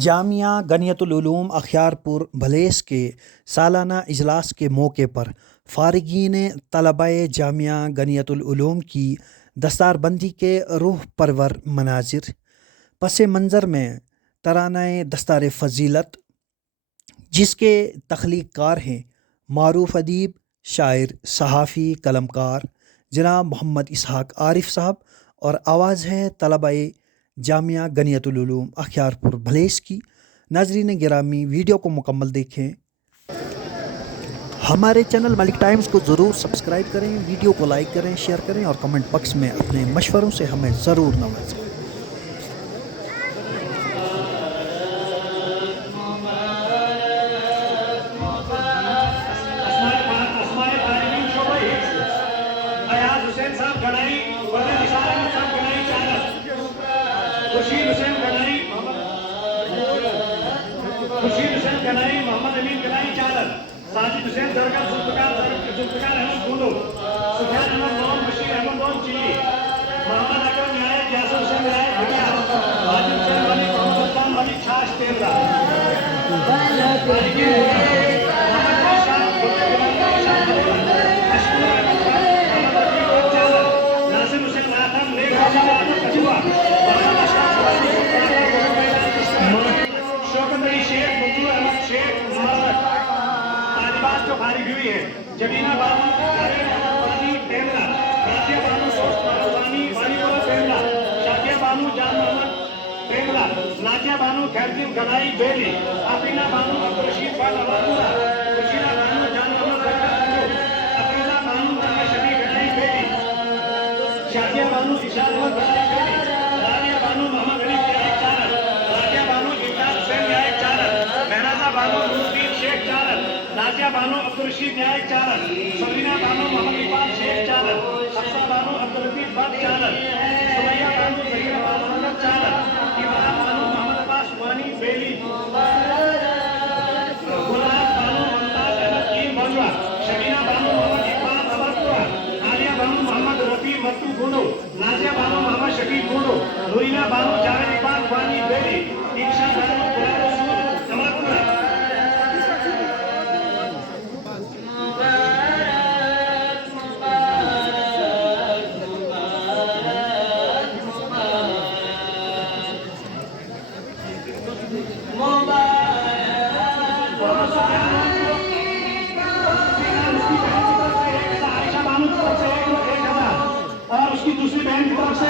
जामिया गनियतुल उलूम अख्यारपुर भलेस के सालाना इजलास के मौके पर फ़ारिगीन तलबाए जामिया गनियतुल उलूम की दस्तारबंदी के रूह परवर मनाजिर। पस मंज़र में तरानाए दस्तार फ़जीलत, जिसके तख्लीक़कार हैं मारूफ़ अदीब, शायर, सहाफ़ी, कलमकार जनाब मोहम्मद इसहाक़ आरिफ साहब, और आवाज़ है तलबाए जामिया गनियतुल उलूम अख्यारपुर भलेस की। नाज़रीन गिरामी, वीडियो को मुकम्मल देखें। हमारे चैनल मलिक टाइम्स को ज़रूर सब्सक्राइब करें, वीडियो को लाइक करें, शेयर करें और कमेंट बॉक्स में अपने मशवरों से हमें ज़रूर नवाजें। खुर्शीद हुसैन गनाई, मोहम्मद अमीन गनाई चालर, साजिद हुसैन दरगाह, जुल्फ़िकार अहमद गुंडो, सुफियान अहमद नौम, बशीर अहमद नौम चिल्ली, मोहम्मद अकरम नायक, यासर हुसैन नायक भटिया, हाजिर हुसैन वाली, मोहम्मद अस्लाम वाली छाछ तेरला, नासिर हुसैन आदम, नेक हुसैन आदम कछुआ, जो फारिग हुई है जमीना बानू वानी टेमला, नाजिया बानू वानी वानीपुरा टेमला, शाकिया बानू जान मोहम्मद टेमला, नाजिया बानू खैरदीन गनाई बेली, अफरीना बानू अब्दुल रशीद खान अवापुरा, खुशीना बानू जान मोहम्मद अफरीना बानू रंगा शबी गनाई बेली, शाकिया बानू इशार अहमद गनाई बेली, रानिया बानू मोहम्मद अली नायक चालर, राजिया बानू इमदाद हुसैन नायक चालर, महराजा बानू नूरुद्दीन शेख चालर, नाजिया बानो अब्दुल रशीद नायक चालर, सबरीना बानो मोहम्मद इकबाल शेख चालर, हफ्सा बानो अब्दुल लतीफ भट्ट चालर, सुमैया बानो जहीरा बानो अहमद चालर, इमरान बानो मोहम्मद अब्बास वानी बेली, गुलाब बानो मुमताज अहमद कीम मौजवा, शमीना बानो मोहम्मद इकबाल अबरपुरा, आलिया बानो मोहम्मद रफी मत्तू गुंडो, नाजिया बानो मोहम्मद शकीब गुंडो, नूरीना बानो जावेद इकबाल वानी बेली, दीक्षा बानो गुलाब रसूल अमरपुरा। और उसकी दूसरी बहन की तरफ से